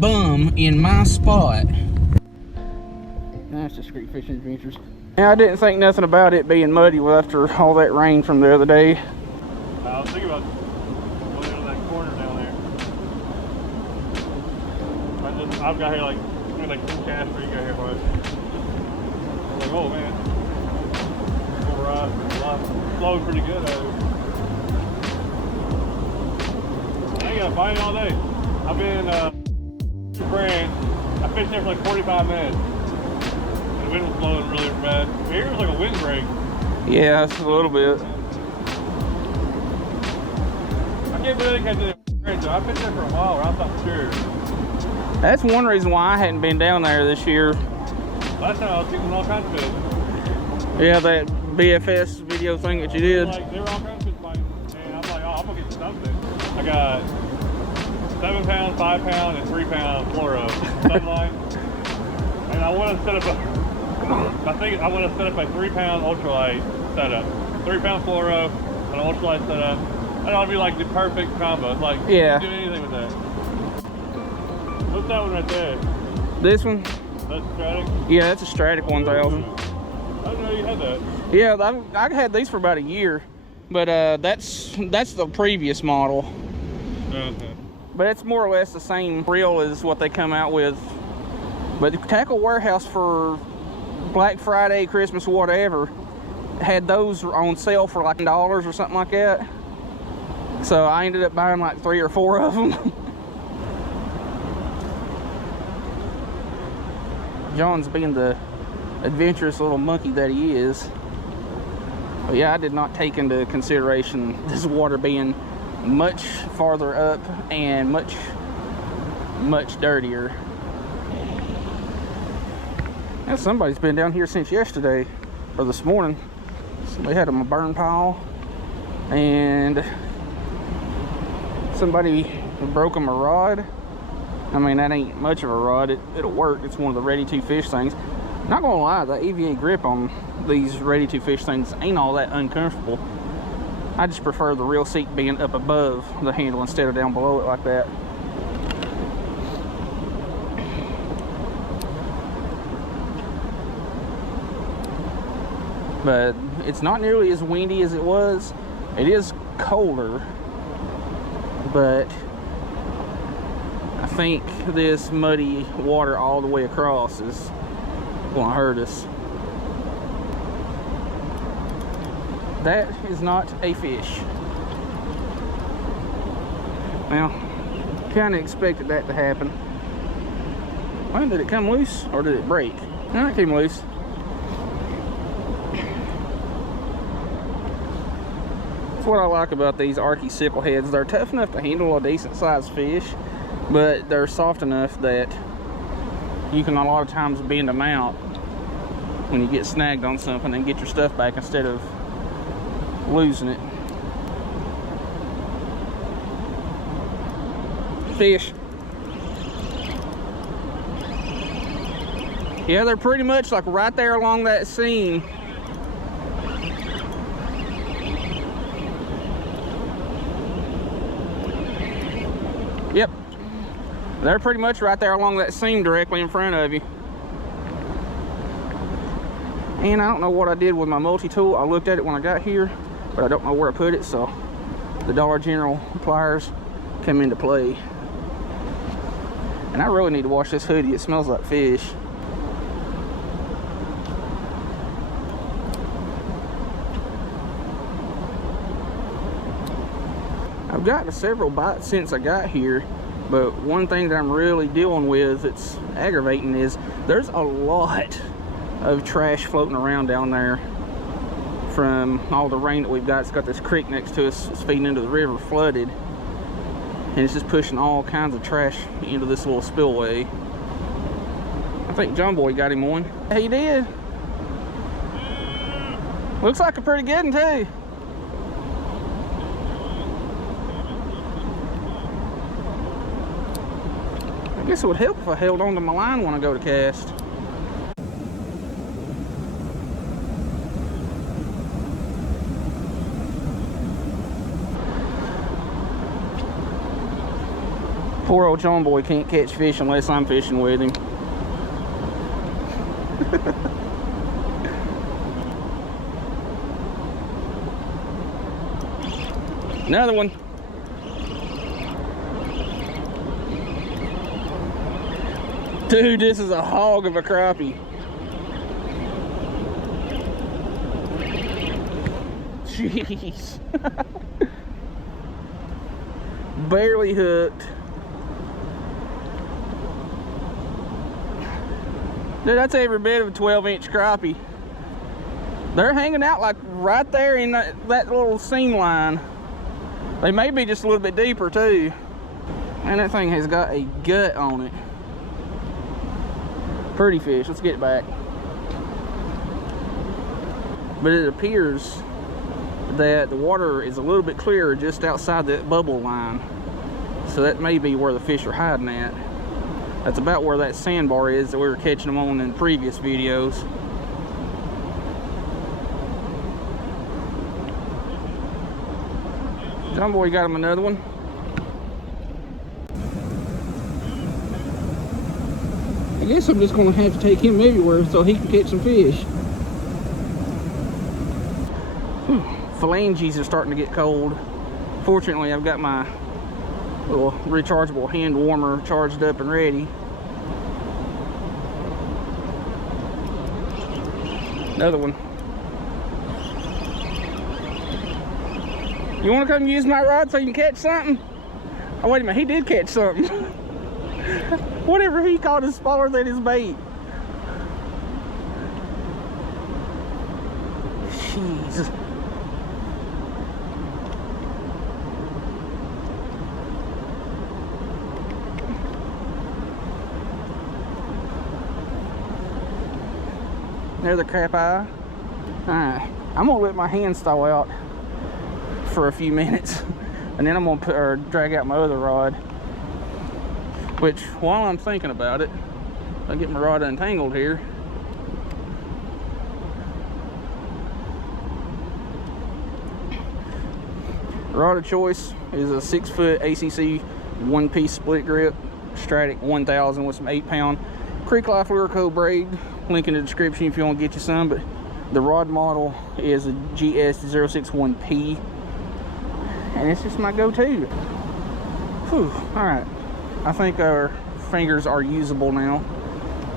bum in my spot. Nice discreet fishing adventures. Now, I didn't think nothing about it being muddy after all that rain from the other day. I was thinking about going into that corner down there. I've got here like 2 casts where you got here, but I'm like, oh man, flowing pretty good out here. I ain't got to find it all day. I've been spraying. I fished there for like 45 minutes. The wind was blowing really bad. Here was like a windbreak. Yeah, it's a little bit. I can't believe they catch it great though. I've been there for a while, I'm not sure. That's one reason why I hadn't been down there this year. Last time I was shooting all kinds of fish. Yeah, that BFS video thing that you did. Like, they were all kinds of fish biting, and I'm like, oh, I'm gonna get something. I got 7 pound, 5 pound, and 3 pound fluoro sunline. And I want to set up I want to set up a 3 pound ultralight setup. 3 pound fluoro, an ultralight setup. That ought to be like the perfect combo. It's like, yeah. You can do anything with that. What's that one right there? This one? That's a Stratic? Yeah, that's a Stratic 1000. I didn't know you had that. Yeah, I had these for about a year, but that's the previous model. Okay. But it's more or less the same reel as what they come out with. But the Tackle Warehouse for Black Friday, Christmas, whatever, had those on sale for like $10 or something like that. So I ended up buying like 3 or 4 of them. John's being the adventurous little monkey that he is. But yeah, I did not take into consideration this water being much farther up and much dirtier. Now somebody's been down here since yesterday or this morning. Somebody had them a burn pile, and somebody broke them a rod. I mean, that ain't much of a rod. It'll work. It's one of the ready-to-fish things. Not gonna lie, the EVA grip on these ready-to-fish things ain't all that uncomfortable. I just prefer the reel seat being up above the handle instead of down below it like that. But it's not nearly as windy as it was. It is colder, but I think this muddy water all the way across is gonna hurt us. That is not a fish. Well, kind of expected that to happen. Well, did it come loose or did it break? No, it came loose. That's what I like about these Arky sickle heads. They're tough enough to handle a decent sized fish, but they're soft enough that you can a lot of times bend them out when you get snagged on something and get your stuff back instead of losing it. Fish. Yeah, they're pretty much like right there along that seam. Yep. They're pretty much right there along that seam directly in front of you. And I don't know what I did with my multi-tool. I looked at it when I got here, but I don't know where I put it, so the Dollar General pliers come into play. And I really need to wash this hoodie. It smells like fish. I've gotten several bites since I got here, but one thing that I'm really dealing with that's aggravating is there's a lot of trash floating around down there from all the rain that we've got. It's got this creek next to us. It's feeding into the river, flooded, and it's just pushing all kinds of trash into this little spillway. I think John Boy got him on. He did. Looks like a pretty good one too. I guess it would help if I held onto my line when I go to cast. Poor old John boy can't catch fish unless I'm fishing with him. Another one. Dude, this is a hog of a crappie. Jeez. Barely hooked. Dude, that's every bit of a 12-inch crappie. They're hanging out like right there in that little seam line. They may be just a little bit deeper too. And that thing has got a gut on it. Pretty fish. Let's get it back. But it appears that the water is a little bit clearer just outside that bubble line. So that may be where the fish are hiding at. That's about where that sandbar is that we were catching them on in previous videos. John boy got him another one. I guess I'm just gonna have to take him everywhere so he can catch some fish. Phalanges are starting to get cold. Fortunately, I've got my little rechargeable hand warmer charged up and ready. Another one. You want to come use my rod so you can catch something? Oh, wait a minute, he did catch something. Whatever he caught is smaller than his bait. Jeez. There's the crappie. Alright, I'm gonna let my hand thaw out for a few minutes, and then I'm gonna drag out my other rod. Which, while I'm thinking about it, I'll get my rod untangled here. Rod of choice is a 6-foot ACC one-piece split grip Stratic 1000 with some 8-pound Creek Life Lurico braid. Link in the description if you want to get you some. But the rod model is a GS061P, and it's just my go-to. Whew, all right. I think our fingers are usable now.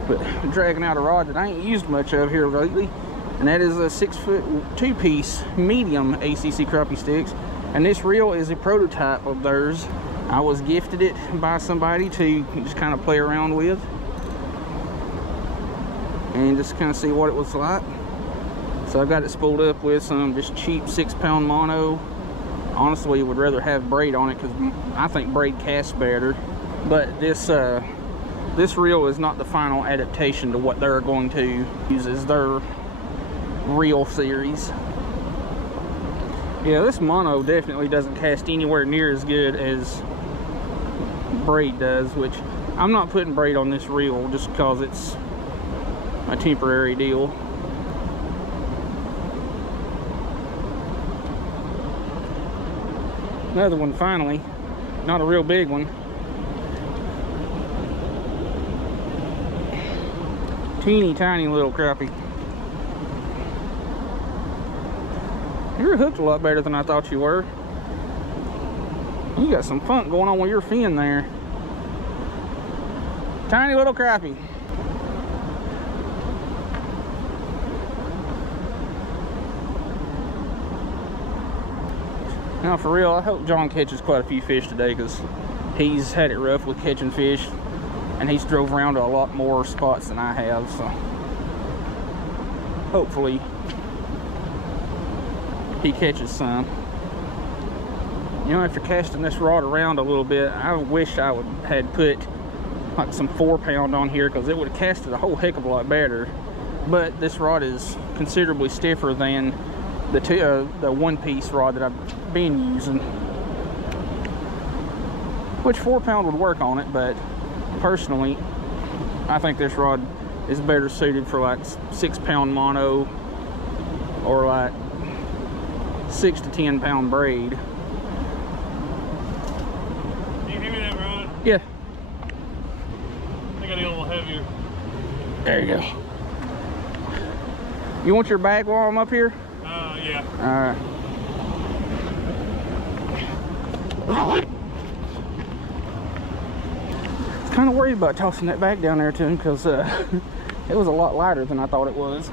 But I'm dragging out a rod that I ain't used much of here lately, and that is a 6-foot 2-piece medium ACC crappie sticks. And this reel is a prototype of theirs. I was gifted it by somebody to just kind of play around with and just kind of see what it was like. So I got it spooled up with some just cheap 6-pound mono. Honestly, would rather have braid on it because I think braid casts better. But this reel is not the final adaptation to what they're going to use as their reel series. Yeah, this mono definitely doesn't cast anywhere near as good as braid does, which I'm not putting braid on this reel just because it's a temporary deal. Another one finally, not a real big one. Teeny tiny little crappie. You're hooked a lot better than I thought you were. You got some funk going on with your fin there. Tiny little crappie. Now for real, I hope John catches quite a few fish today because he's had it rough with catching fish and he's drove around to a lot more spots than I have, so hopefully he catches some. You know, after casting this rod around a little bit, I wish I had put like some 4-pound on here because it would have casted a whole heck of a lot better. But this rod is considerably stiffer than the one-piece rod that I've been using, which 4-pound would work on it. But personally, I think this rod is better suited for like 6-pound mono or like 6 to 10-pound braid. Can you give me that rod? Yeah. got to get a little heavier. There you go. You want your bag while I'm up here? Yeah. Alright. I was kind of worried about tossing that bag down there to him because it was a lot lighter than I thought it was.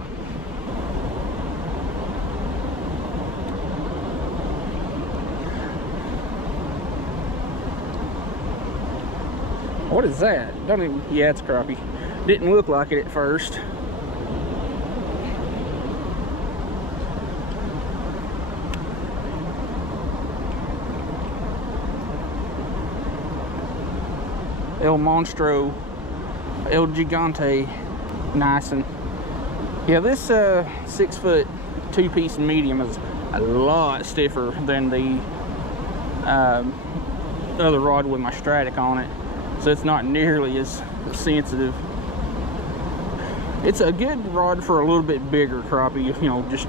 What is that? Don't even, yeah, it's crappie. Didn't look like it at first. El Monstro, El Gigante, nice. And yeah, this 6 foot 2-piece medium is a lot stiffer than the other rod with my Stratic on it, so it's not nearly as sensitive. It's a good rod for a little bit bigger crappie, you know, just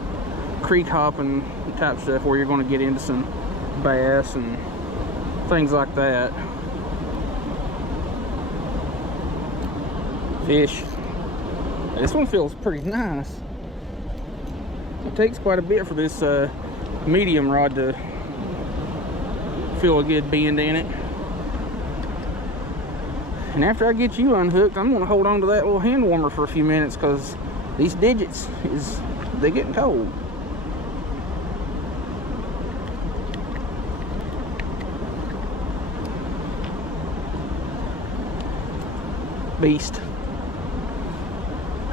creek hopping type stuff where you're going to get into some bass and things like that. Fish. This one feels pretty nice. It takes quite a bit for this medium rod to feel a good bend in it. And after I get you unhooked, I'm going to hold on to that little hand warmer for a few minutes because these digits they're getting cold. Beast.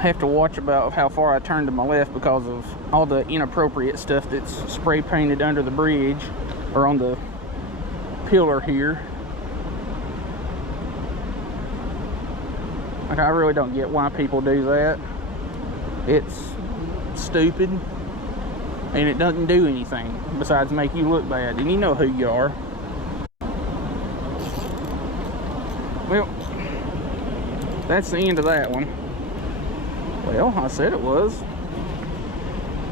Have to watch about how far I turn to my left because of all the inappropriate stuff that's spray painted under the bridge or on the pillar here. Like, I really don't get why people do that. It's stupid and it doesn't do anything besides make you look bad, and you know who you are. Well, that's the end of that one. Well, I said it was.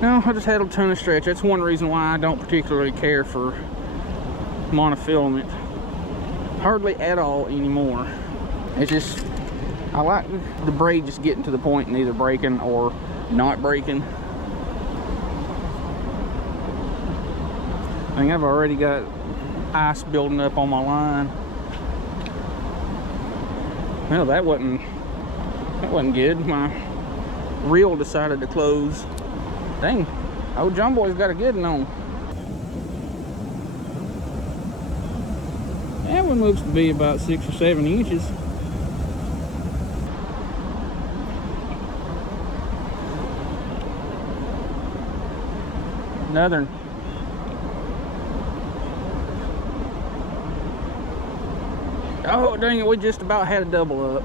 No, I just had a ton of stretch. That's one reason why I don't particularly care for monofilament. Hardly at all anymore. It's just, I like the braid just getting to the point and either breaking or not breaking. I think I've already got ice building up on my line. Well, that wasn't good. My reel decided to close. Dang, old John Boy's got a good one on. That one looks to be about 6 or 7 inches. Another. Oh, dang it, we just about had a double up.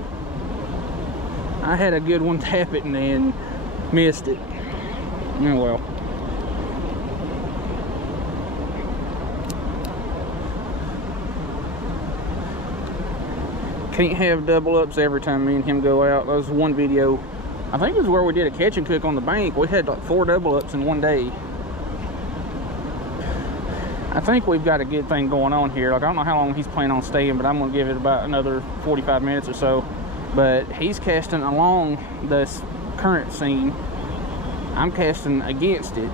I had a good one tap it and then missed it. Oh well. Can't have double ups every time me and him go out. That was one video, I think it was where we did a catch and cook on the bank. We had like 4 double ups in one day. I think we've got a good thing going on here. Like, I don't know how long he's planning on staying, but I'm gonna give it about another 45 minutes or so. But he's casting along this current scene. I'm casting against it.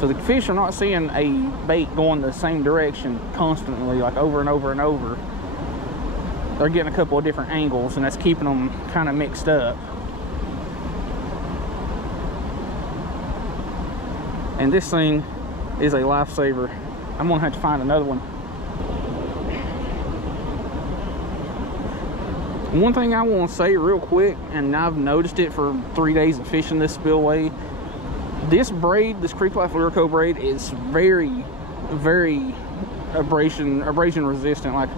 So the fish are not seeing a bait going the same direction constantly, like over and over and over. They're getting a couple of different angles, and that's keeping them kind of mixed up. And this thing is a lifesaver. I'm gonna have to find another one. One thing I want to say real quick, and I've noticed it for 3 days of fishing this spillway, this braid, this Creek Life Lurico braid, is very, very abrasion resistant. Like,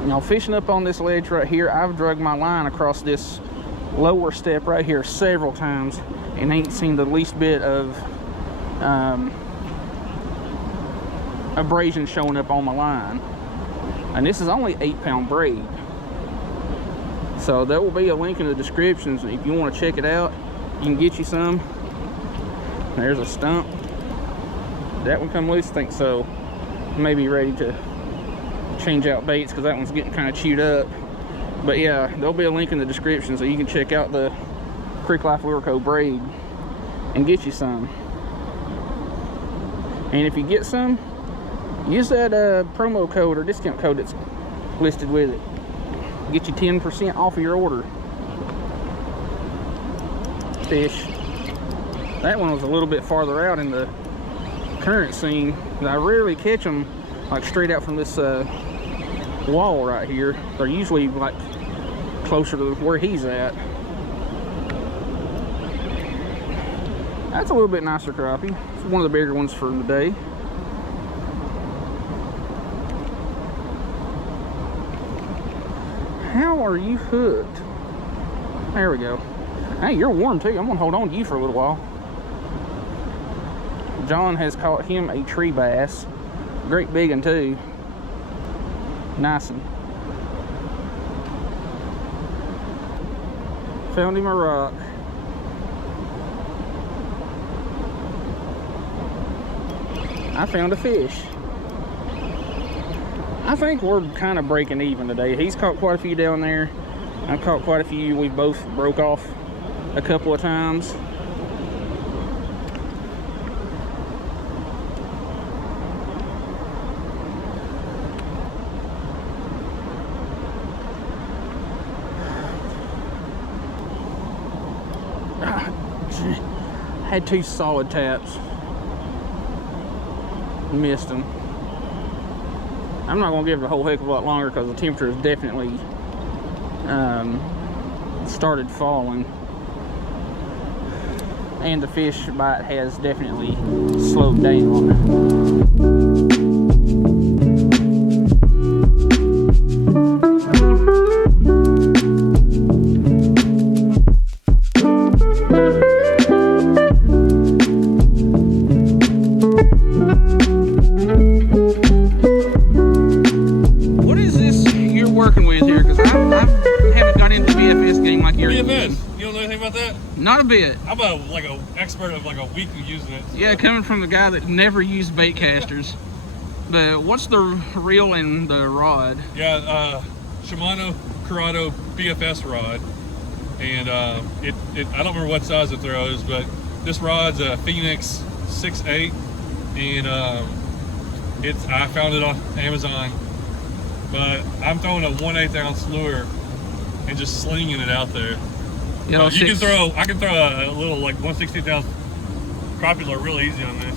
you know, fishing up on this ledge right here, I've dragged my line across this lower step right here several times and ain't seen the least bit of abrasion showing up on my line. And this is only 8-pound braid. So there will be a link in the description if you want to check it out. You can get you some. There's a stump. That one come loose, I think so. Maybe ready to change out baits because that one's getting kind of chewed up. But yeah, there'll be a link in the description so you can check out the Creek Life Lure Co braid and get you some. And if you get some, use that promo code or discount code that's listed with it. Get you 10% off of your order. Fish. That one was a little bit farther out in the current scene. I rarely catch them like straight out from this wall right here. They're usually like closer to where he's at. That's a little bit nicer crappie. It's one of the bigger ones for the day. How are you hooked? There we go. Hey, you're warm too. I'm gonna hold on to you for a little while. John has caught him a tree bass. Great big one too. Nice one. Found him a rock. I found a fish. I think we're kind of breaking even today. He's caught quite a few down there. I've caught quite a few. We both broke off a couple of times. Had two solid taps. Missed them. I'm not gonna give it a whole heck of a lot longer because the temperature has definitely started falling, and the fish bite has definitely slowed down. Not a bit. I'm like an expert of like a week of using it. So. Yeah, coming from the guy that never used bait casters. What's the reel and the rod? Yeah, Shimano Curado BFS rod, and I don't remember what size it throws, but this rod's a Phoenix 6.8, and I found it on Amazon. But I'm throwing a 1/8 ounce lure and just slinging it out there. You know, I can throw a little like 1/16 ounce crappie lure real easy on this.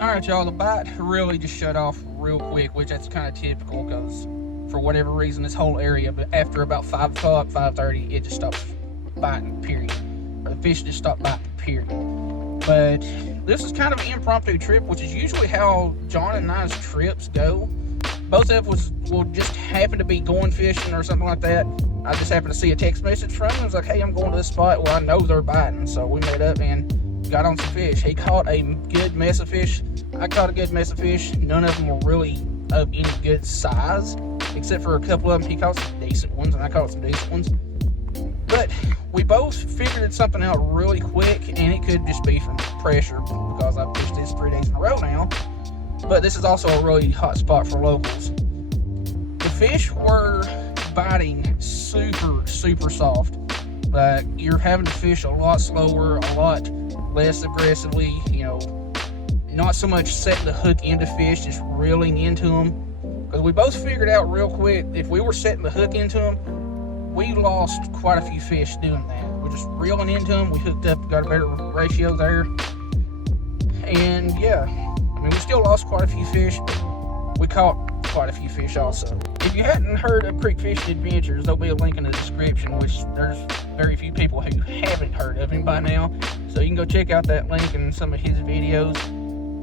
All right, y'all, the bite really just shut off real quick, which that's kind of typical because for whatever reason, this whole area, but after about 5 o'clock, 5:30, it just stops biting, period. Or the fish just stop biting, period. But this is kind of an impromptu trip, which is usually how John and I's trips go. Both of us will just happen to be going fishing or something like that. I just happened to see a text message from him. I was like, hey, I'm going to this spot where I know they're biting. So we met up and got on some fish. He caught a good mess of fish. I caught a good mess of fish. None of them were really of any good size, except for a couple of them. He caught some decent ones and I caught some decent ones. But we both figured something out really quick, and it could just be from pressure because I've fished this 3 days in a row now. But this is also a really hot spot for locals. The fish were biting super soft. Like, you're having to fish a lot slower, a lot less aggressively, you know, not so much setting the hook into fish, just reeling into them. Because we both figured out real quick, if we were setting the hook into them, we lost quite a few fish doing that. We're just reeling into them, we hooked up, got a better ratio there. And yeah, I mean, we still lost quite a few fish, but we caught quite a few fish also. If you hadn't heard of Creek Fishing Adventures, there'll be a link in the description, which there's very few people who haven't heard of him by now. So you can go check out that link and some of his videos.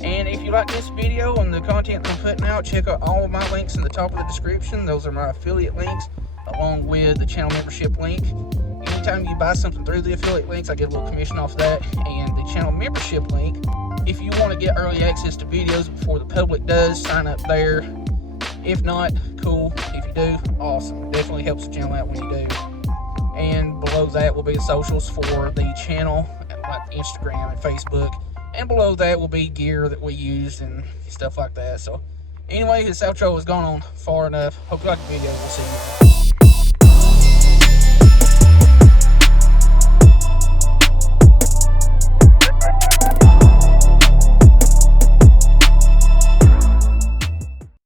And if you like this video and the content that I'm putting out, check out all of my links in the top of the description. Those are my affiliate links, along with the channel membership link. Anytime you buy something through the affiliate links, I get a little commission off that. And the channel membership link, if you want to get early access to videos before the public does, sign up there. If not, cool. If you do, awesome. It definitely helps the channel out when you do. And below that will be the socials for the channel, like Instagram and Facebook. And below that will be gear that we use and stuff like that. So Anyway, this outro has gone on far enough. Hope you liked the video. We'll see you.